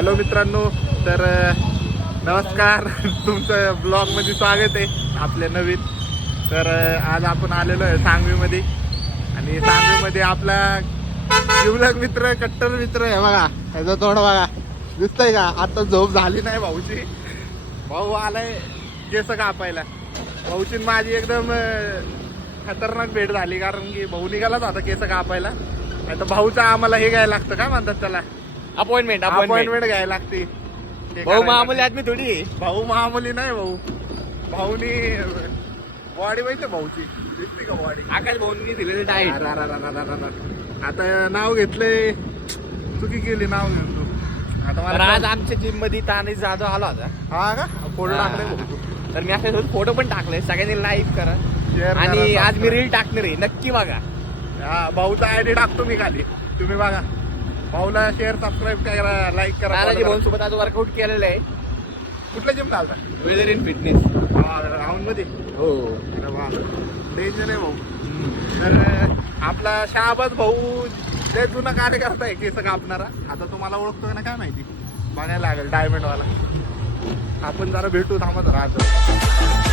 Hello मित्रांनो, तर नमस्कार. तुमचं ब्लॉगमध्ये स्वागत आहे आपल्या नवीन. तर आज आपण आलेलो आहे सांगवीमध्ये आणि सांगवीमध्ये आपला जिवलग मित्र, कट्टर मित्र आहे बघा. ह्याचं तोंड बघा, दिसतंय का? आता झोप झाली नाही भाऊची. भाऊ आलाय केस कापायला. भाऊची माझी एकदम खतरनाक भेट झाली, कारण की भाऊ निघालाच होता केस कापायला. आता भाऊचा आम्हाला हे घ्यायला लागतं, काय म्हणतात त्याला, अपॉइंटमेंट घ्यायला लागते. भाऊ मामूली आदमी थोडी आहे. भाऊ मामूली नाही. भाऊनी बॉडी माहिती भाऊची, दिसते का बॉडी? आकाश भाऊंनी दिलेलं डाएट. आता नाव घेतलंय, चुकी केली नाव घेऊन तू. आता तर मला आज आमच्या जिम मध्ये तानिश जाधव आला होता. हा का फोटो हा. टाकले भाऊ तू. तर मी आपल्या फोटो पण टाकले, सगळ्यांनी लाईक करा. Share करा, आणि आज मी subscribe. रील टाकणार आहे, नक्की बघा. हा, भाऊचा आयडी टाकतो मी खाली, तुम्ही बघा. भाऊला शेअर, सबस्क्राईब करा, लाईक करा. तानाजी follow भाऊ करा. सोबत आज वर्कआउट केलेलं आहे. कुठल्या जिम चालता? Weather in fitness. राऊंड मध्ये. हो. डेंजर आहे भाऊ. तर आपला शहाबाज भाऊ लय जुना कार्यकर्ता आहे केस कापणारा. आता तुम्हाला ओळखतोय ना काय माहिती, बघायला लागेल डायमंड वाला. आपण जरा भेटू, थांबत राहतो.